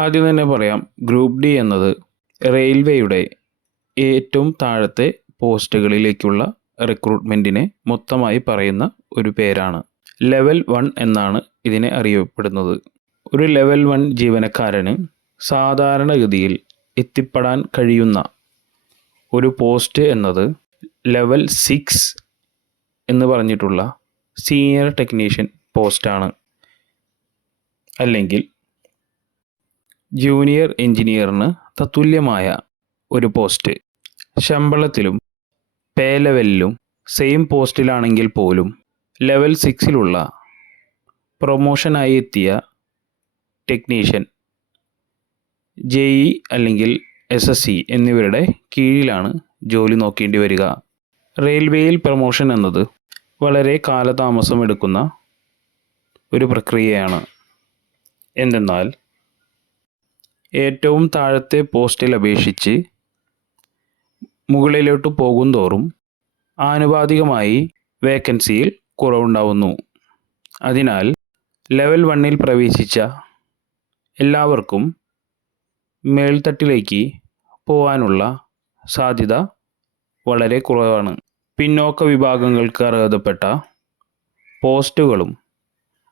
ആദ്യം തന്നെ പറയാം, ഗ്രൂപ്പ് ഡി എന്നത് റെയിൽവേയുടെ ഏറ്റവും താഴത്തെ പോസ്റ്റുകളിലേക്കുള്ള റിക്രൂട്ട്മെൻറ്റിനെ മൊത്തമായി പറയുന്ന ഒരു പേരാണ്. ലെവൽ 1 എന്നാണ് ഇതിനെ അറിയപ്പെടുന്നത്. ഒരു ലെവൽ 1 ജീവനക്കാരന് സാധാരണഗതിയിൽ എത്തിപ്പെടാൻ കഴിയുന്ന ഒരു പോസ്റ്റ് എന്നത് ലെവൽ 6 എന്ന് പറഞ്ഞിട്ടുള്ള സീനിയർ ടെക്നീഷ്യൻ പോസ്റ്റാണ്. അല്ലെങ്കിൽ ജൂനിയർ എഞ്ചിനീയറിന് തത്തുല്യമായ ഒരു പോസ്റ്റ്. ശമ്പളത്തിലും പേ ലെവലിലും സെയിം പോസ്റ്റിലാണെങ്കിൽ പോലും ലെവൽ 6ലുള്ള പ്രൊമോഷനായി എത്തിയ ടെക്നീഷ്യൻ JE അല്ലെങ്കിൽ SSC എന്നിവരുടെ കീഴിലാണ് ജോലി നോക്കേണ്ടി വരിക. റെയിൽവേയിൽ പ്രൊമോഷൻ എന്നത് വളരെ കാലതാമസം എടുക്കുന്ന ഒരു പ്രക്രിയയാണ്. എന്തെന്നാൽ ഏറ്റവും താഴത്തെ പോസ്റ്റിൽ അപേക്ഷിച്ച് മുകളിലോട്ട് പോകും തോറും ആനുപാതികമായി വേക്കൻസിയിൽ കുറവുണ്ടാവുന്നു. അതിനാൽ ലെവൽ 1ൽ പ്രവേശിച്ച എല്ലാവർക്കും മേൽത്തട്ടിലേക്ക് പോകാനുള്ള സാധ്യത വളരെ കുറവാണ്. പിന്നോക്ക വിഭാഗങ്ങൾക്ക് അർഹതപ്പെട്ട പോസ്റ്റുകളും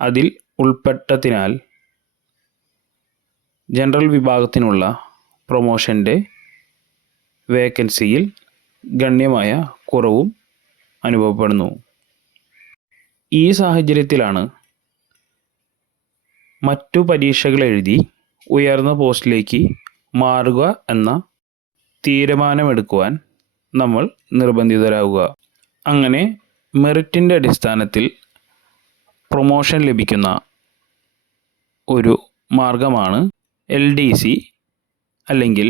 അതിൽ ഉൾപ്പെട്ടതിനാൽ ജനറൽ വിഭാഗത്തിനുള്ള പ്രൊമോഷൻ്റെ വേക്കൻസിയിൽ ഗണ്യമായ കുറവും അനുഭവപ്പെടുന്നു. ഈ സാഹചര്യത്തിലാണ് മറ്റു പരീക്ഷകൾ എഴുതി ഉയർന്ന പോസ്റ്റിലേക്ക് മാറുക എന്ന തീരുമാനമെടുക്കുവാൻ നമ്മൾ നിർബന്ധിതരാകുക. അങ്ങനെ മെറിറ്റിൻ്റെ അടിസ്ഥാനത്തിൽ പ്രൊമോഷൻ ലഭിക്കുന്ന ഒരു മാർഗമാണ് LDC അല്ലെങ്കിൽ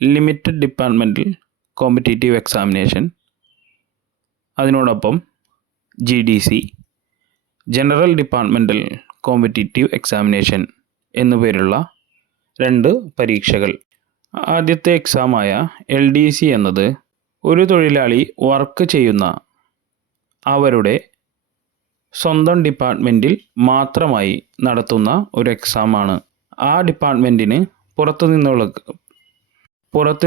ലിമിറ്റഡ് ഡിപ്പാർട്ട്മെൻറ്റൽ കോമ്പറ്റേറ്റീവ് എക്സാമിനേഷൻ. അതിനോടൊപ്പം GDC general departmental competitive examination എന്നുപേരുള്ള 2 പരീക്ഷകൾ. ആദ്യത്തെ എക്സാമായ LDC എന്നത് ഒരു തൊഴിലാളി വർക്ക് ചെയ്യുന്ന അവരുടെ സ്വന്തം ഡിപ്പാർട്ട്മെൻറ്റിൽ മാത്രമായി നടത്തുന്ന ഒരു എക്സാമാണ്. ആ ഡിപ്പാർട്ട്മെൻറ്റിന് പുറത്തു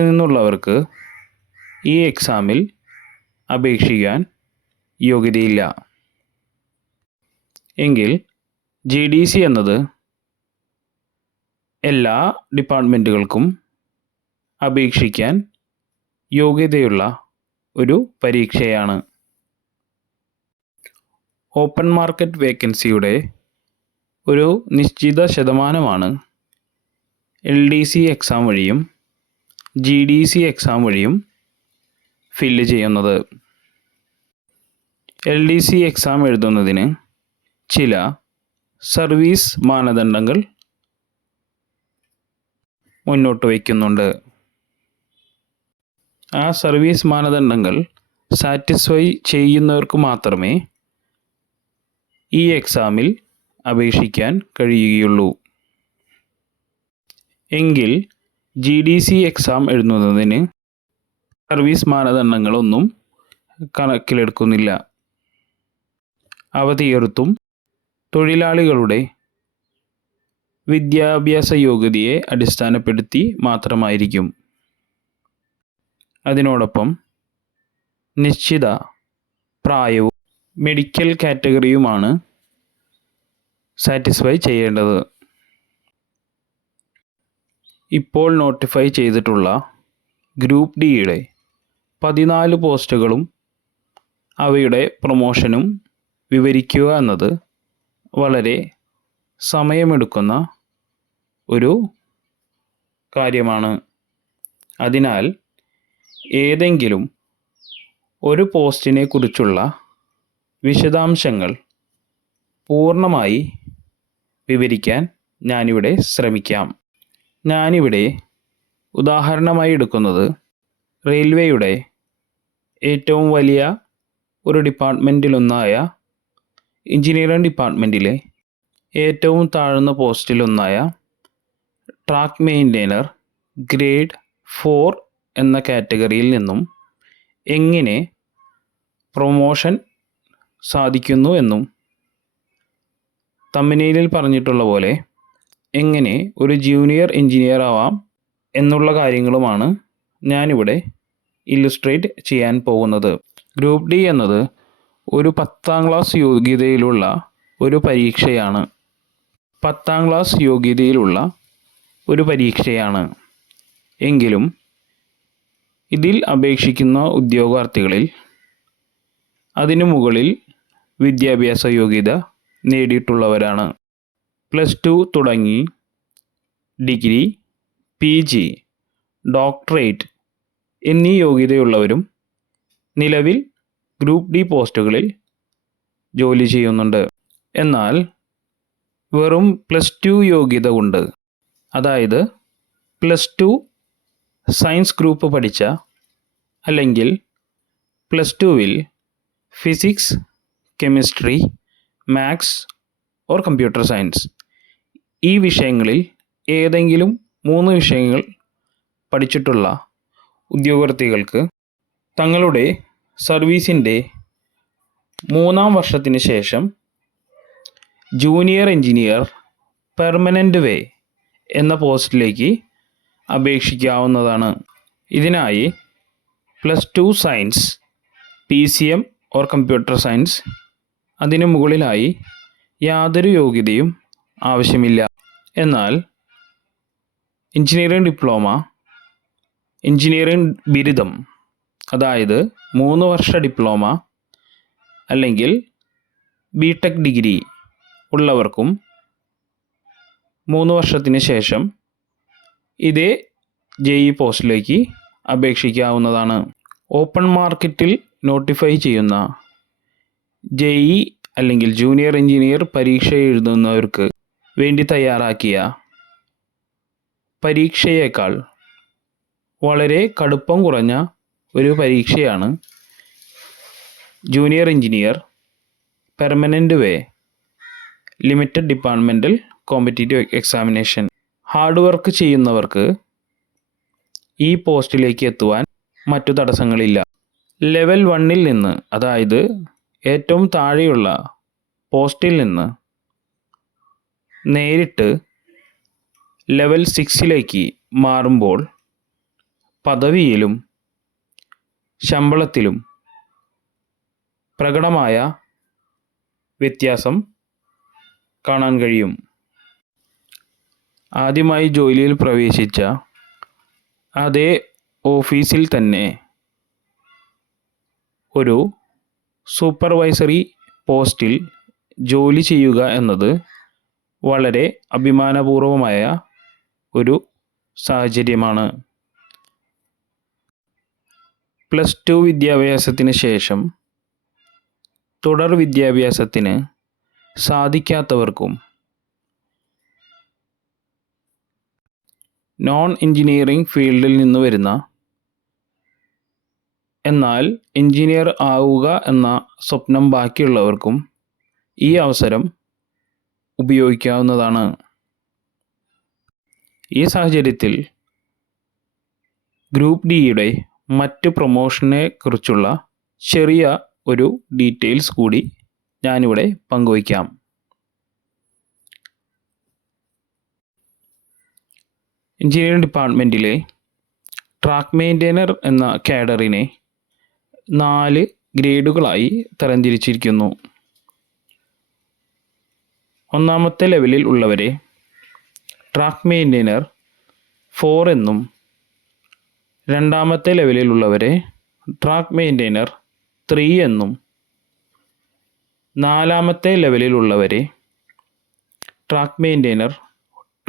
നിന്നുള്ളവർക്ക് ഈ എക്സാമിൽ അപേക്ഷിക്കാൻ യോഗ്യതയില്ല. എങ്കിൽ GDC എന്നത് എല്ലാ ഡിപ്പാർട്ട്മെൻറ്റുകൾക്കും അപേക്ഷിക്കാൻ യോഗ്യതയുള്ള ഒരു പരീക്ഷയാണ്. ഓപ്പൺ മാർക്കറ്റ് വേക്കൻസിയുടെ ഒരു നിശ്ചിത ശതമാനമാണ് LDC എക്സാം വഴിയും GDC എക്സാം വഴിയും ഫില്ല് ചെയ്യുന്നത്. LDC എക്സാം എഴുതുന്നതിന് ചില സർവീസ് മാനദണ്ഡങ്ങൾ മുന്നോട്ട് വയ്ക്കുന്നുണ്ട്. ആ സർവീസ് മാനദണ്ഡങ്ങൾ സാറ്റിസ്ഫൈ ചെയ്യുന്നവർക്ക് മാത്രമേ ഈ എക്സാമിൽ അപേക്ഷിക്കാൻ കഴിയുകയുള്ളൂ. എങ്കിൽ GDC എക്സാം എഴുതുന്നതിന് സർവീസ് മാനദണ്ഡങ്ങളൊന്നും കണക്കിലെടുക്കുന്നില്ല. അവ തീർത്തും തൊഴിലാളികളുടെ വിദ്യാഭ്യാസ യോഗ്യതയെ അടിസ്ഥാനപ്പെടുത്തി മാത്രമായിരിക്കും. അതിനോടൊപ്പം നിശ്ചിത പ്രായവും മെഡിക്കൽ കാറ്റഗറിയുമാണ് സാറ്റിസ്ഫൈ ചെയ്യേണ്ടത്. ഇപ്പോൾ നോട്ടിഫൈ ചെയ്തിട്ടുള്ള ഗ്രൂപ്പ് ഡിയുടെ 14 പോസ്റ്റുകളും അവയുടെ പ്രൊമോഷനും വിവരിക്കുക എന്നത് വളരെ സമയമെടുക്കുന്ന ഒരു കാര്യമാണ്. അതിനാൽ ഏതെങ്കിലും ഒരു പോസ്റ്റിനെ കുറിച്ചുള്ള വിശദാംശങ്ങൾ പൂർണ്ണമായി വിവരിക്കാൻ ഞാനിവിടെ ശ്രമിക്കാം. ഞാനിവിടെ ഉദാഹരണമായി എടുക്കുന്നത് റെയിൽവേയുടെ ഏറ്റവും വലിയ ഒരു ഡിപ്പാർട്ട്മെൻറ്റിലൊന്നായ എഞ്ചിനീയറിംഗ് ഡിപ്പാർട്ട്മെൻറ്റിലെ ഏറ്റവും താഴ്ന്ന പോസ്റ്റിലൊന്നായ ട്രാക്ക് മെയിൻറ്റെയിനർ ഗ്രേഡ് 4 എന്ന കാറ്റഗറിയിൽ നിന്നും എങ്ങനെ പ്രൊമോഷൻ സാധിക്കുന്നു എന്നും തമ്പനെയിലിൽ പറഞ്ഞിട്ടുള്ള പോലെ എങ്ങനെ ഒരു ജൂനിയർ എഞ്ചിനീയർ ആവാം എന്നുള്ള കാര്യങ്ങളുമാണ് ഞാനിവിടെ ഇല്ലുസ്ട്രേറ്റ് ചെയ്യാൻ പോകുന്നത്. ഗ്രൂപ്പ് ഡി എന്നത് ഒരു 10ാം ക്ലാസ് യോഗ്യതയിലുള്ള ഒരു പരീക്ഷയാണ്. 10ാം ക്ലാസ് യോഗ്യതയിലുള്ള ഒരു പരീക്ഷയാണ് എങ്കിലും ഇതിൽ അപേക്ഷിക്കുന്ന ഉദ്യോഗാർത്ഥികളിൽ അതിനു മുകളിൽ വിദ്യാഭ്യാസ യോഗ്യത നേടിയിട്ടുള്ളവരാണ്. +2 തുടങ്ങി ഡിഗ്രി, PG, ഡോക്ടറേറ്റ് എന്നീ യോഗ്യതയുള്ളവരും നിലവിൽ ഗ്രൂപ്പ് ഡി പോസ്റ്റുകളിൽ ജോലി ചെയ്യുന്നുണ്ട്. എന്നാൽ വെറും +2 യോഗ്യത കൊണ്ട്, അതായത് +2 സയൻസ് ഗ്രൂപ്പ് പഠിച്ച അല്ലെങ്കിൽ +2വിൽ physics, chemistry, maths or computer science ഈ വിഷയങ്ങളിൽ ഏതെങ്കിലും 3 വിഷയങ്ങൾ പഠിച്ചിട്ടുള്ള ഉദ്യോഗാർത്ഥികൾക്ക് തങ്ങളുടെ സർവീസിൻ്റെ 3ാം വർഷത്തിന് ശേഷം ജൂനിയർ എഞ്ചിനീയർ പെർമനൻ്റ് വേ എന്ന പോസ്റ്റിലേക്ക് അപേക്ഷിക്കാവുന്നതാണ്. ഇതിനായി +2 science, PCM or computer science, അതിനു മുകളിലായി യാതൊരു യോഗ്യതയും ആവശ്യമില്ല. എന്നാൽ എഞ്ചിനീയറിംഗ് ഡിപ്ലോമ, എഞ്ചിനീയറിംഗ് ബിരുദം, അതായത് 3 വർഷ ഡിപ്ലോമ അല്ലെങ്കിൽ BTech ഡിഗ്രി ഉള്ളവർക്കും 3 വർഷത്തിന് ശേഷം ഇതേ JEE പോസ്റ്റിലേക്ക് അപേക്ഷിക്കാവുന്നതാണ്. ഓപ്പൺ മാർക്കറ്റിൽ നോട്ടിഫൈ ചെയ്യുന്ന JEE അല്ലെങ്കിൽ ജൂനിയർ എഞ്ചിനീയർ പരീക്ഷ എഴുതുന്നവർക്ക് വേണ്ടി തയ്യാറാക്കിയ പരീക്ഷയേക്കാൾ വളരെ കടുപ്പം കുറഞ്ഞ ഒരു പരീക്ഷയാണ് junior engineer permanent way limited departmental competitive examination. Hard work ചെയ്യുന്നവർക്ക് ഈ പോസ്റ്റിലേക്ക് എത്തുവാൻ മറ്റു തടസ്സങ്ങളില്ല. ലെവൽ 1ൽ നിന്ന്, അതായത് ഏറ്റവും താഴെയുള്ള പോസ്റ്റിൽ നിന്ന് നേരിട്ട് ലെവൽ 6ലേക്ക് മാറുമ്പോൾ പദവിയിലും ശമ്പളത്തിലും പ്രകടമായ വ്യത്യാസം കാണാൻ കഴിയും. ആദ്യമായി ജോലിയിൽ പ്രവേശിച്ച അതേ ഓഫീസിൽ തന്നെ ഒരു സൂപ്പർവൈസറി പോസ്റ്റിൽ ജോലി ചെയ്യുക എന്നത് വളരെ അഭിമാനപൂർവമായ ഒരു സാഹചര്യമാണ്. +2 വിദ്യാഭ്യാസത്തിന് ശേഷം തുടർ വിദ്യാഭ്യാസത്തിന് സാധിക്കാത്തവർക്കും നോൺ എഞ്ചിനീയറിംഗ് ഫീൽഡിൽ നിന്ന് വരുന്ന എന്നാൽ എഞ്ചിനീയർ ആവുക എന്ന സ്വപ്നം ബാക്കിയുള്ളവർക്കും ഈ അവസരം ഉപയോഗിക്കാവുന്നതാണ്. ഈ സാഹചര്യത്തിൽ ഗ്രൂപ്പ് ഡിയുടെ മറ്റ് പ്രൊമോഷനെ കുറിച്ചുള്ള ചെറിയ ഒരു ഡീറ്റെയിൽസ് കൂടി ഞാനിവിടെ പങ്കുവയ്ക്കാം. എഞ്ചിനീയറിംഗ് ഡിപ്പാർട്ട്മെൻറ്റിലെ ട്രാക്ക് മെയിൻറ്റെയിനർ എന്ന കാഡറിനെ 4 ഗ്രേഡുകളായി തരംതിരിച്ചിരിക്കുന്നു. 1ാമത്തെ ലെവലിൽ ഉള്ളവരെ ട്രാക്ക് മെയിൻറ്റെയിനർ 4 എന്നും 2ാമത്തെ ലെവലിൽ ഉള്ളവരെ ട്രാക്ക് മെയിൻറ്റെയിനർ 3 എന്നും 4ാമത്തെ ലെവലിൽ ഉള്ളവരെ ട്രാക്ക് മെയിൻറ്റെയിനർ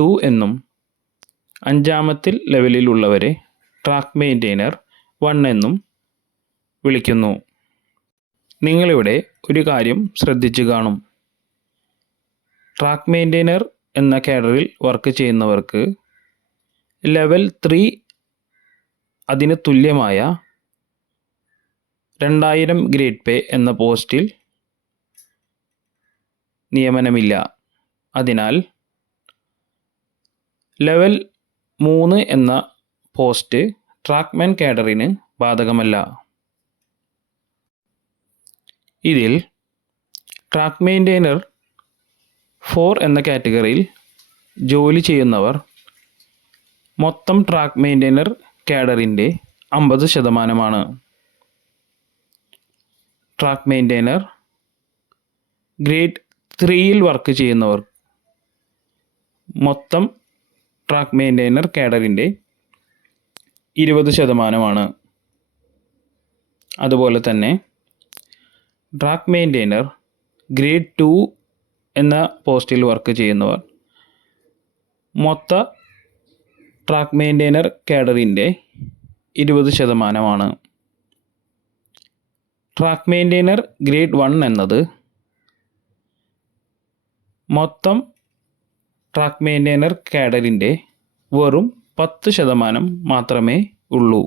2 എന്നും 5ാമത്തെ ലെവലിൽ ഉള്ളവരെ ട്രാക്ക് മെയിൻറ്റെയിനർ 1 എന്നും വിളിക്കുന്നു. നിങ്ങളിവിടെ ഒരു കാര്യം ശ്രദ്ധിച്ചു കാണും. ട്രാക്ക് മെയിൻറ്റെയിനർ എന്ന കാഡറിൽ വർക്ക് ചെയ്യുന്നവർക്ക് ലെവൽ 3 അതിന് തുല്യമായ 2000 ഗ്രേഡ് പേ എന്ന പോസ്റ്റിൽ നിയമനമില്ല. അതിനാൽ ലെവൽ 3 എന്ന പോസ്റ്റ് ട്രാക്ക്മാൻ കാഡറിന് ബാധകമല്ല. ഇതിൽ ട്രാക്ക് മെയിൻറ്റെയിനർ 4 എന്ന കാറ്റഗറിയിൽ ജോലി ചെയ്യുന്നവർ മൊത്തം ട്രാക്ക് മെയിൻറ്റെയിനർ കാഡറിൻ്റെ 50%. ട്രാക്ക് മെയിൻറ്റെയിനർ ഗ്രേഡ് 3-ൽ വർക്ക് ചെയ്യുന്നവർ മൊത്തം ട്രാക്ക് മെയിൻറ്റെയിനർ കാഡറിൻ്റെ 20%. അതുപോലെ തന്നെ ട്രാക്ക് മെയിൻറ്റെയിനർ ഗ്രേഡ് 2 എന്ന പോസ്റ്റിൽ വർക്ക് ചെയ്യുന്നവർ മൊത്ത ട്രാക്ക് മെയിൻറ്റെയിനർ കാഡറിൻ്റെ 20%. ട്രാക്ക് മെയിൻറ്റെയിനർ ഗ്രേഡ് 1 എന്നത് മൊത്തം ട്രാക്ക് മെയിൻറ്റെയിനർ കാഡറിൻ്റെ വെറും 10% മാത്രമേ ഉള്ളൂ.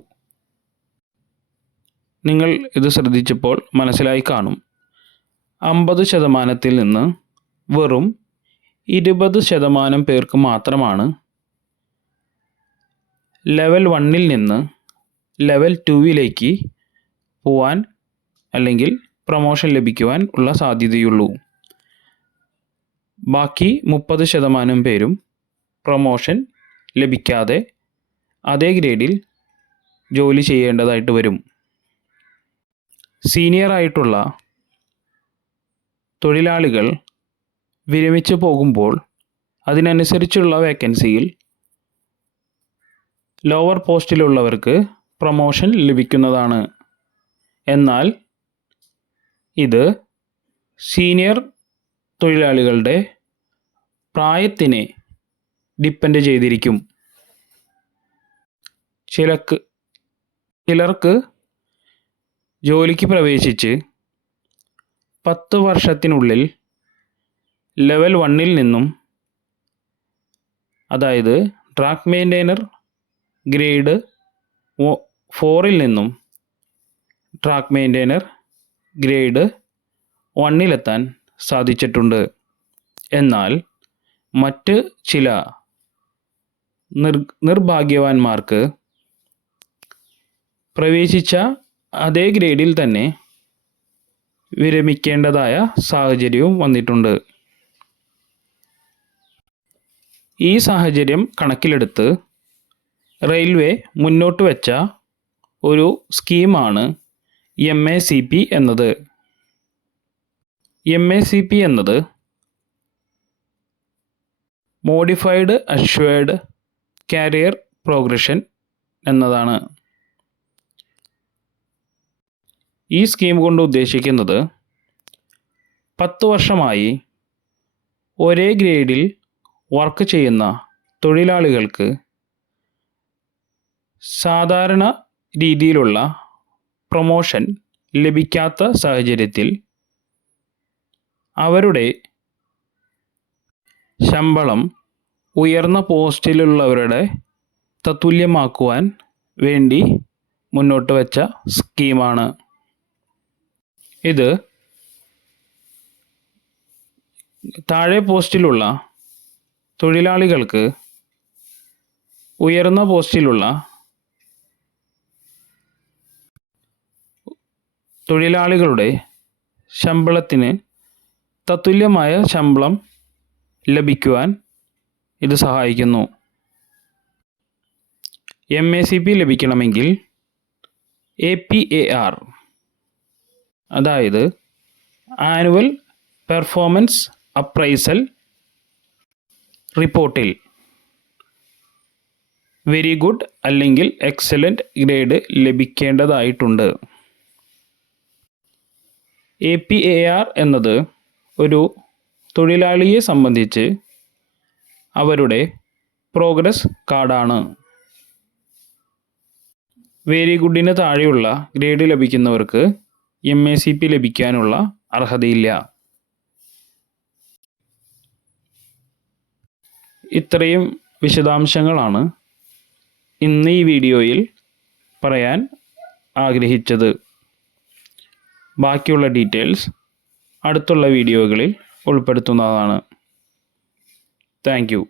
നിങ്ങൾ ഇത് ശ്രദ്ധിച്ചപ്പോൾ മനസ്സിലായി കാണും. 50%-ൽ നിന്ന് വെറും 20% പേർക്ക് മാത്രമാണ് ലെവൽ 1-ൽ നിന്ന് ലെവൽ 2-ലേക്ക് പോവാൻ അല്ലെങ്കിൽ പ്രൊമോഷൻ ലഭിക്കുവാൻ ഉള്ള സാധ്യതയുള്ളൂ. ബാക്കി 30% പേരും പ്രൊമോഷൻ ലഭിക്കാതെ അതേ ഗ്രേഡിൽ ജോലി ചെയ്യേണ്ടതായിട്ട് വരും. സീനിയറായിട്ടുള്ള തൊഴിലാളികൾ വിരമിച്ചു പോകുമ്പോൾ അതിനനുസരിച്ചുള്ള വേക്കൻസിയിൽ ലോവർ പോസ്റ്റിലുള്ളവർക്ക് പ്രൊമോഷൻ ലഭിക്കുന്നതാണ്. എന്നാൽ ഇത് സീനിയർ തൊഴിലാളികളുടെ പ്രായത്തിനെ ഡിപ്പെൻഡ് ചെയ്തിരിക്കും. ചിലർക്ക് ജോലിക്ക് പ്രവേശിച്ച് 10 വർഷത്തിനുള്ളിൽ ലെവൽ 1-ൽ നിന്നും, അതായത് ട്രാക്ക് മെയിൻറ്റെയിനർ ഗ്രേഡ് 4-ൽ നിന്നും ട്രാക്ക് മെയിൻറ്റെയിനർ ഗ്രേഡ് 1-ലെത്താൻ സാധിച്ചിട്ടുണ്ട്. എന്നാൽ മറ്റ് ചില നിർഭാഗ്യവാന്മാർക്ക് പ്രവേശിച്ച അതേ ഗ്രേഡിൽ തന്നെ വിരമിക്കേണ്ടതായ സാഹചര്യവും വന്നിട്ടുണ്ട്. ഈ സാഹചര്യം കണക്കിലെടുത്ത് റെയിൽവേ മുന്നോട്ട് വെച്ച ഒരു സ്കീമാണ് MACP എന്നത്. MACP എന്നത് മോഡിഫൈഡ് അഷ്വേർഡ് കരിയർ പ്രോഗ്രഷൻ എന്നതാണ്. ഈ സ്കീം കൊണ്ട് ഉദ്ദേശിക്കുന്നത് 10 വർഷമായി ഒരേ ഗ്രേഡിൽ വർക്ക് ചെയ്യുന്ന തൊഴിലാളികൾക്ക് സാധാരണ രീതിയിലുള്ള പ്രൊമോഷൻ ലഭിക്കാത്ത സാഹചര്യത്തിൽ അവരുടെ ശമ്പളം ഉയർന്ന പോസ്റ്റിലുള്ളവരുടെ തത്തുല്യമാക്കുവാൻ വേണ്ടി മുന്നോട്ട് വെച്ച സ്കീമാണ് ഇത്. താഴെ പോസ്റ്റിലുള്ള തൊഴിലാളികൾക്ക് ഉയർന്ന പോസ്റ്റിലുള്ള തൊഴിലാളികളുടെ ശമ്പളത്തിന് തത്തുല്യമായ ശമ്പളം ലഭിക്കുവാൻ ഇത് സഹായിക്കുന്നു. MACP ലഭിക്കണമെങ്കിൽ APAR, അതായത് ആനുവൽ പെർഫോമൻസ് അപ്രൈസൽ റിപ്പോർട്ടിൽ വെരി ഗുഡ് അല്ലെങ്കിൽ എക്സലൻ്റ് ഗ്രേഡ് ലഭിക്കേണ്ടതായിട്ടുണ്ട്. APAR എന്നത് ഒരു തൊഴിലാളിയെ സംബന്ധിച്ച് അവരുടെ പ്രോഗ്രസ് കാർഡാണ്. വെരി ഗുഡിന് താഴെയുള്ള ഗ്രേഡ് ലഭിക്കുന്നവർക്ക് MACP ലഭിക്കാനുള്ള അർഹതയില്ല. ഇത്രയും വിശദാംശങ്ങളാണ് ഇന്ന് ഈ വീഡിയോയിൽ പറയാൻ ആഗ്രഹിച്ചത്. ബാക്കിയുള്ള ഡീറ്റെയിൽസ് അടുത്തുള്ള വീഡിയോകളിൽ ഉൾപ്പെടുത്തുന്നതാണ്. Thank you.